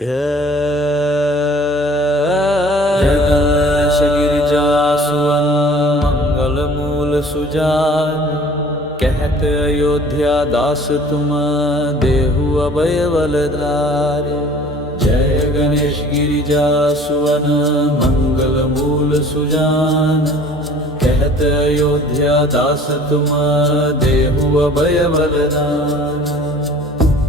जगन्नाथ गिरिजा सुवन मंगल मूल सुजान, कहत अयोध्या दास तुम देहु अभय बलधार। जय गणेश गिरिजा सुवन मंगल मूल सुजान, कहत अयोध्या दास तुम देहु अभय बलधार।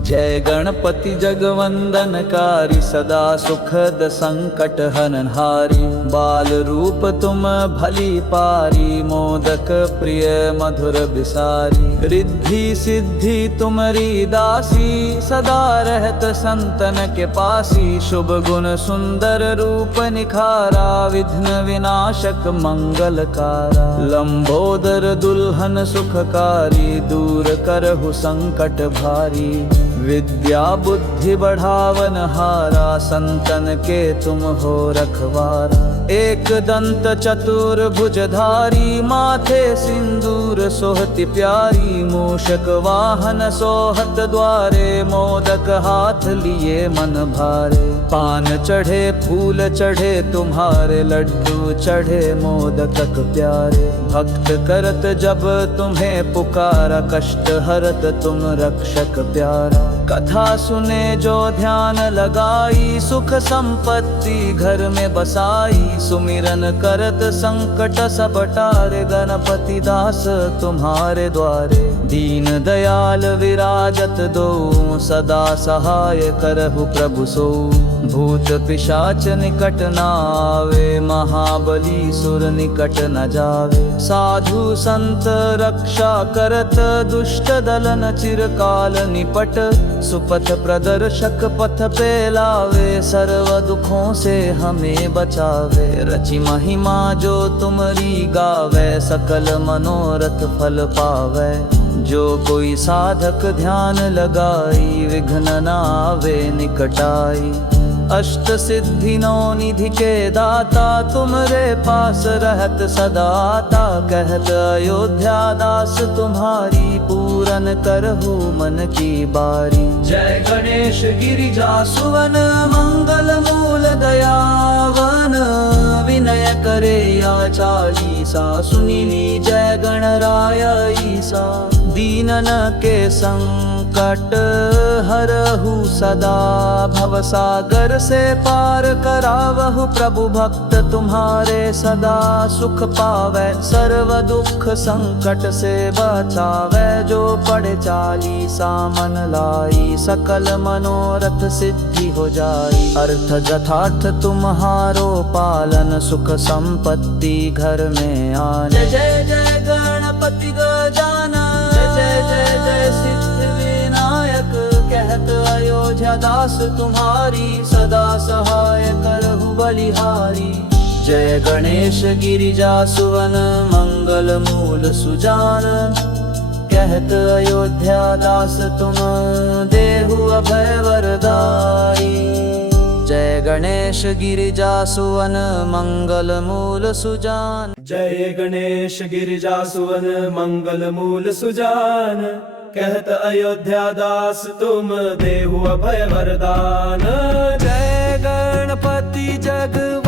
जय गणपति जगवंदनकारी, सदा सुखद संकट हनहारी। बाल रूप तुम भली पारी, मोदक प्रिय मधुर बिसारी। रिद्धि सिद्धि तुमरी दासी, सदा रहत संतन के पासी। शुभ गुण सुंदर रूप निखारा, विघ्न विनाशक मंगलकारा। लंबोदर दुल्हन सुखकारी, दूर करहु संकट भारी। विद्या बुद्धि बढ़ावन हारा, संतन के तुम हो रखवारा। एक दंत चतुर्भुजधारी, माथे सिंदूर सोहति प्यारी। मूषक वाहन सोहत द्वारे, मोदक हाथ लिए मन भारे। पान चढ़े फूल चढ़े तुम्हारे, लड्डू चढ़े मोदक प्यारे। भक्त करत जब तुम्हें पुकारा, कष्ट हरत तुम रक्षक प्यारा। कथा सुने जो ध्यान लगाई, सुख संपत्ति घर में बसाई। सुमिरन करत संकट सब टारे, गणपति दास तुम्हारे द्वारे। दीन दयाल विराजत दो, सदा सहाय करहु प्रभु सो। भूत पिशाच निकट न आवे, महाबली सुर निकट न जावे। साधु संत रक्षा करत, दुष्ट दलन चिरकाल निपट। सुपथ प्रदर्शक पथ पे लावे, सर्व दुखों से हमें बचावे। रचि महिमा जो तुमरी गावे, सकल मनोरथ फल पावे। जो कोई साधक ध्यान लगाई, विघ्न न आवे निकटाई। अष्ट सिद्धि नौ निधि के दाता, तुमरे पास रहत सदा आता। कहत अयोध्या दास तुम्हारी, पूरन करहु मन की बारी। जय गणेश गिरिजा सुवन मंगल मूल दयावन। विनय करे या चालीसा, सुनिली जय गणराय ईसा। दीनन के संकट हरहु सदा, भवसागर से पार करावहु। प्रभु भक्त तुम्हारे सदा सुख पावे, सर्व दुख संकट से बचावे। जो पढ़े चालीसा मन लाई, सकल मनोरथ सिद्धि हो जाई। अर्थ यथार्थ तुम्हारो पालन, सुख संपत्ति घर में आन। जय जय जय गणपति गजानन, जय जय जय सिद्धि विनायक। कहत अयोध्या दास तुम्हारी, सदा सहाय करहु बलिहारी। जय गणेश गिरिजा सुवन मंगल मूल सुजान। कहत अयोध्या दास तुम देहु अभय वरदाई। जय गणेश गिरिजा सुवन मंगल मूल सुजान। जय गणेश गिरिजा सुवन मंगल मूल सुजान। कहत अयोध्या दास तुम देहु अभय वरदान। जय गणपति जगवंदनकारी,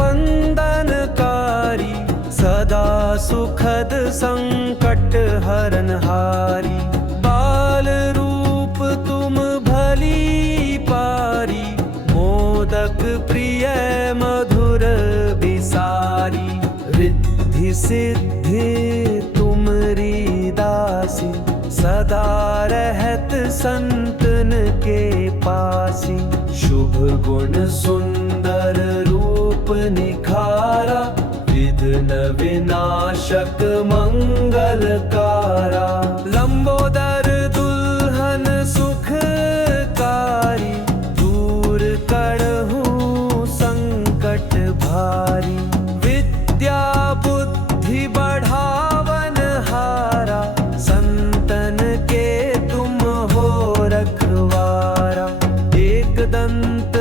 सदा सुखद संकट हरनहारी। बाल रूप तुम भली पारी, मोदक प्रिय मधुर बिसारी। रिद्धि सिद्धि तुमरी दासी, सदा रहत संतन के पासी। शुभ गुण सुंदर रूप निखारा, विघ्न विनाशक मंगलकारा। लंबोदर दुल्हन सुखकारी, दूर करहु संकट भारी। विद्या बुद्धि बढ़ावन हारा, संतन के तुम हो रखवारा। एक दंत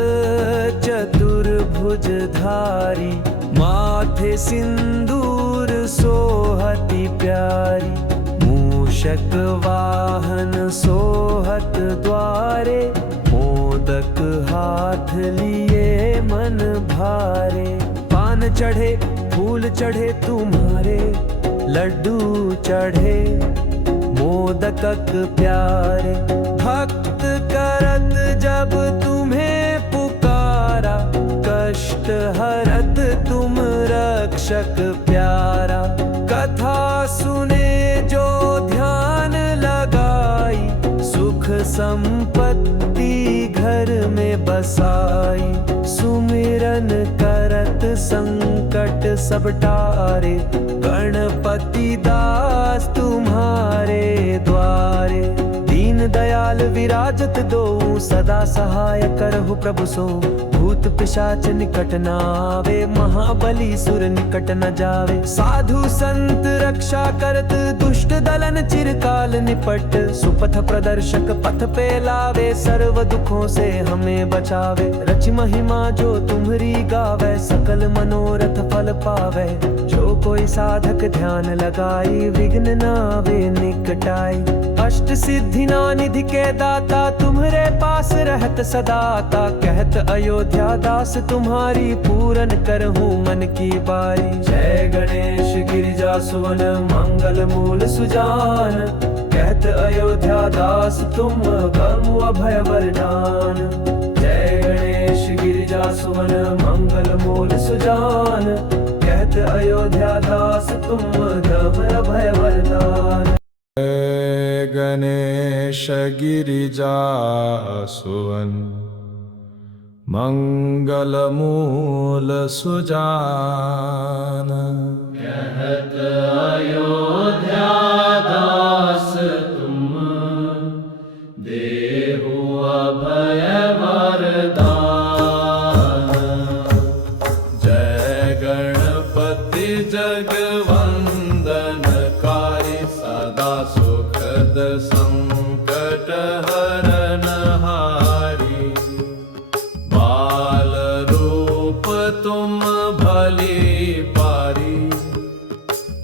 चतुर्भुजधारी, माथे सिंदूर सोहति प्यारी। मूषक वाहन सोहत द्वारे, मोदक हाथ ली चढ़े तुम्हारे लड्डू चढ़े मोदक प्यारे। भक्त करत जब तुम्हें पुकारा, कष्ट हरत तुम रक्षक प्यारा। कथा सुने जो ध्यान लगाई, सुख संपत्ति घर में बसाई। सुमिरन करत संकट सब टारे, गणपति दास तुम्हारे द्वारे। दीन दयाल विराजत दो, सदा सहाय करहु प्रभु सो। भूत पिशाच निकट न आवे, महाबली सुर निकट न जावे। साधु संत रक्षा करत, दुष्ट दलन चिरकाल निपट। सुपथ प्रदर्शक पथ पे लावे, सर्व दुखों से हमें बचावे। रच महिमा जो तुम्हारी गावे, सकल मनोरथ फल पावे। जो कोई साधक ध्यान लगाई, विघ्न न आवे निकट आई। अष्ट सिद्धि ना निधि के दाता, तुम्हारे पास रहत सदाता। कहत अयोध्या दास तुम्हारी, पूरन करहूँ मन की बारी। जय गणेश गिरिजा सुवन मंगल मूल सुजान। कहत अयोध्या दास तुम गम अभय वरदान। जय गणेश गिरिजा सुवन मंगल मूल सुजान। कहत अयोध्या दास तुम गम अभय वरदान। जय गणेश गिरिजा सुवन मंगल मूल सुजान। कहत अयोध्या दास तुम देहु अभय वरदान। जय गणपति जगवंदनकारी, सदा सुखद संकट हरनहारी। बाल रूप तुम भली पारी,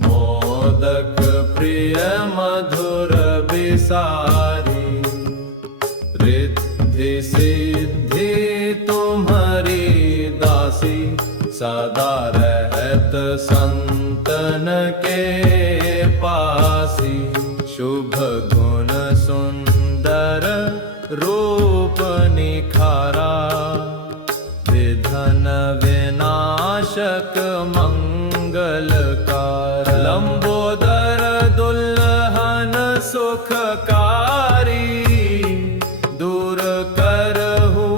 मोदक प्रिय मधुर बिसारी। रिद्धि सिद्धि तुम्हारी दासी, सदा रहत संतन के पासी। शुभ गुण सुंदर रूप निखारा, विधन विनाशक मंगलकार। लंबोदर दुल्हन सुखकारी, दूर करहु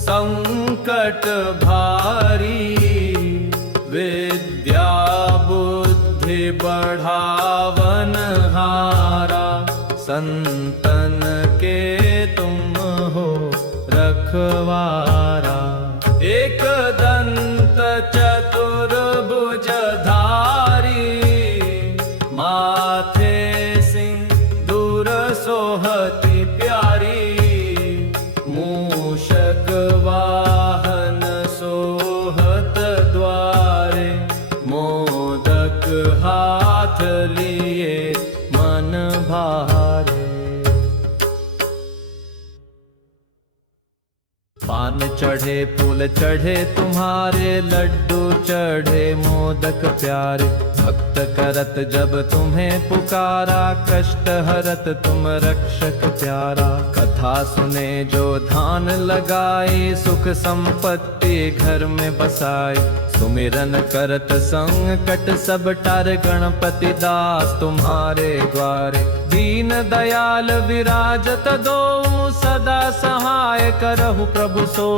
संकट भारी। विद्या बुद्धि बढ़ावन हारा, संतन के तुम हो रखवारा। एक दंत चतुर्भुजधारी, माथे सिंदूर सोहती प्यारी। मूषक वाहन सोहत द्वारे, मोदक हाथ लिए मन भारे। पान चढ़े फूल चढ़े तुम्हारे, लड्डू चढ़े मोदक प्यारे। भक्त करत जब तुम्हें पुकारा, कष्ट हरत तुम रक्षक प्यारा। कथा सुने जो ध्यान लगाए, सुख संपत्ति घर में बसाए। सुमिरन करत संकट सब टार, गणपति दास तुम्हारे द्वारे। दीन दयाल विराजत दो, सदा सहाय करहु प्रभु सो।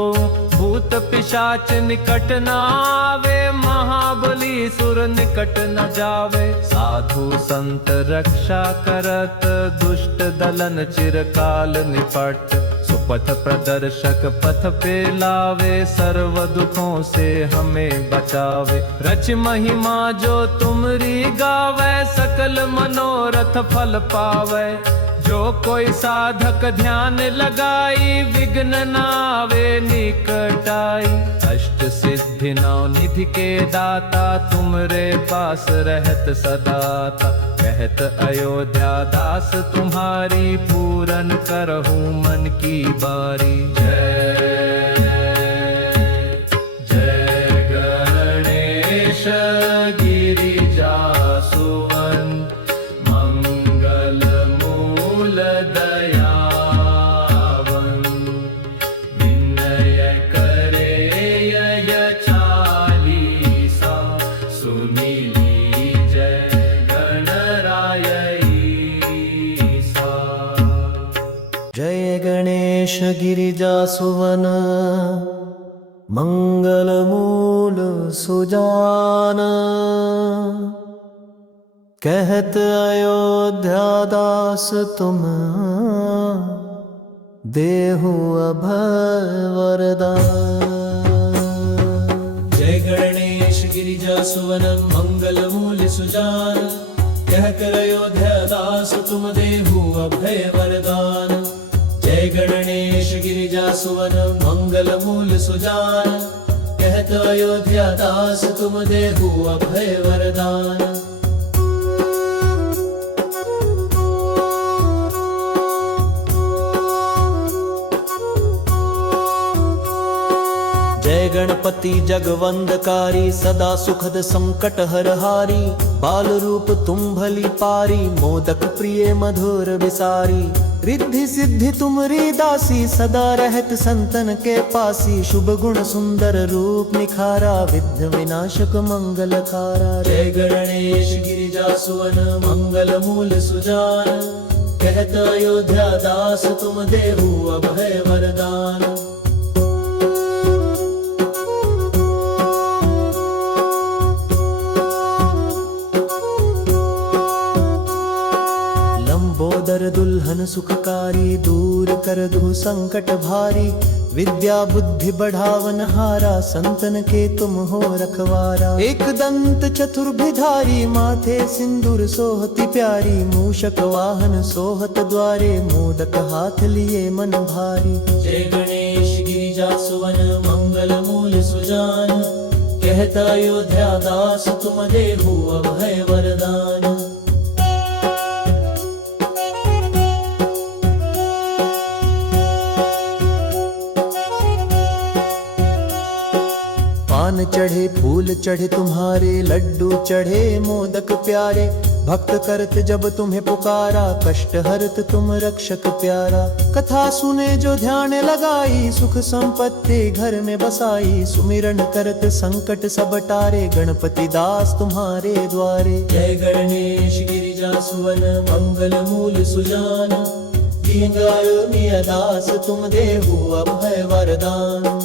भूत पिशाच निकट न आवे, महाबली सुर निकट न जावे। साधु संत रक्षा करत, दुष्ट दलन चिरकाल निपट। सुपथ प्रदर्शक पथ पे लावे, सर्व दुखों से हमें बचावे। रच महिमा जो तुमरी गावे, सकल मनोरथ फल पावे। जो कोई साधक ध्यान लगाई, विघ्न नावे निकट आई। अष्ट सिद्धि नौ निधि के दाता, तुमरे पास रहत सदाता। कहत अयोध्या दास तुम्हारी, पूरन करहूँ मन की बारी। जय जय गणेश गिरि मूल दयावन विनय करे यय चालीसा सुनि लीजय गणराय ईसा। जय गणेश गिरिजासुवन मंगलमूल सुजान कहत अयोध्या दास तुम देहु अभय वरदान। जय गणेश गिरिजासुवन मंगलमूल सुजान कहत अयोध्या दास तुम देहु अभय वरदान। जय गणेश गिरिजासुवन मंगलमूल सुजान कहत अयोध्या दास तुम देहु अभय वरदान। जय गणपति जगवंदकारी सदा सुखद संकट हरहारी बाल रूप तुम भली पारी मोदक प्रिय मधुर विसारी। रिद्धि सिद्धि तुमरी दासी सदा रहत संतन के पासी शुभ गुण सुंदर रूप निखारा विघ्न विनाशक मंगलकारा। जय गणेश गिरिजासुवन मंगल मूल सुजान कहत अयोध्या दास तुम देहु अभय वरदान। लंबोदर दुल्हन सुखकारी दूर कर दु संकट भारी विद्या बुद्धि बढ़ावन हारा संतन के तुम हो रखवारा। एक दंत चतुर्भुधारी माथे सिंदूर सोहती प्यारी मूषक वाहन सोहत द्वारे मोदक हाथ लिए मन भारी। जय गणेश गिरिजासुवन मंगल मूल सुजान कहत अयोध्या दास तुम देहु अभय वरदान। पान चढ़े फूल चढ़े तुम्हारे लड्डू चढ़े मोदक प्यारे भक्त करत जब तुम्हें पुकारा कष्ट हरत तुम रक्षक प्यारा। कथा सुने जो ध्यान लगाई सुख संपत्ति घर में बसाई सुमिरन करत संकट सब टारे गणपति दास तुम्हारे द्वारे। जय गणेश गिरिजासुवन मंगल मूल सुजान दीनदयालु मिय दास तुम देहु अभय वरदान।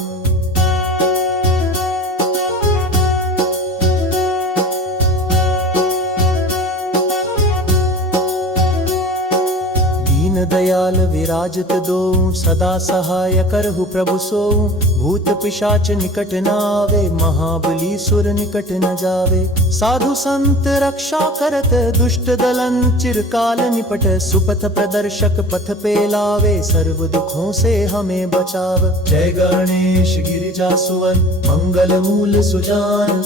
दयाल विराजत दो सदा सहाय करहु प्रभु सो भूत पिशाच निकट न आवे महाबली सुर निकट न जावे। साधु संत रक्षा करत दुष्ट दलन चिरकाल निपट सुपथ प्रदर्शक पथ पे लावे सर्व दुखों से हमें बचाव। जय गणेश गिरिजासुवन मंगल मूल सुजान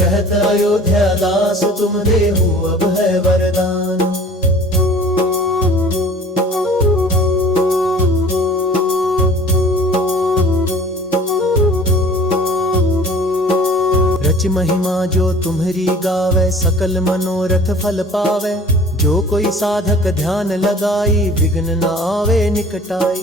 कहत अयोध्या दास तुम देहु अभय वरदान। महिमा जो तुम्हरी गावे सकल मनोरथ फल पावे जो कोई साधक ध्यान लगाई विघ्न न आवे निकटाई।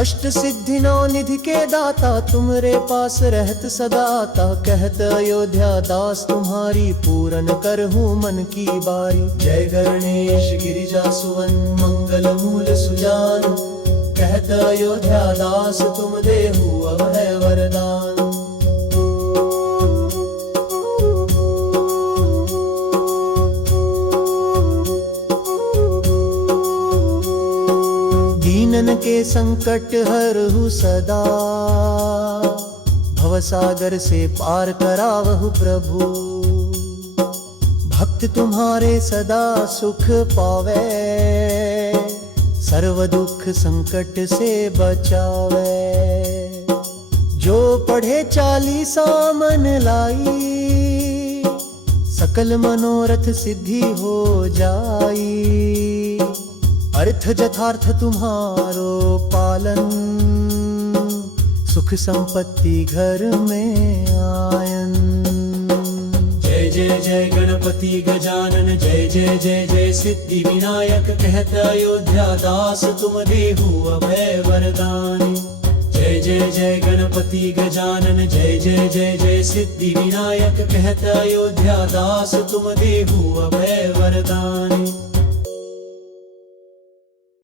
अष्ट सिद्धि नौ निधि के दाता तुमरे पास रहत सदा आता कहत अयोध्या दास तुम्हारी पूरन करहूँ मन की बारी। जय गणेश गिरिजासुवन मंगल मूल सुजान कहत अयोध्या दास तुम देहु अभय वरदान। दीनन के संकट हरहु सदा भवसागर से पार करावहु प्रभु भक्त तुम्हारे सदा सुख पावे सर्व दुख संकट से बचावे। जो पढ़े 40 मन लाई सकल मनोरथ सिद्धि हो जाई। अर्थ यथार्थ तुम्हारो पालन सुख संपत्ति घर में आयन। जय जय जय गणपति गणपति गजानन जय जय जय जय सिद्धि विनायक कहत अयोध्या दास तुम देहु अभय वरदान जय जय जय गणपति गजानन जय जय जय जय सिद्धि विनायक कहत अयोध्या दास तुम देहु अभय वरदान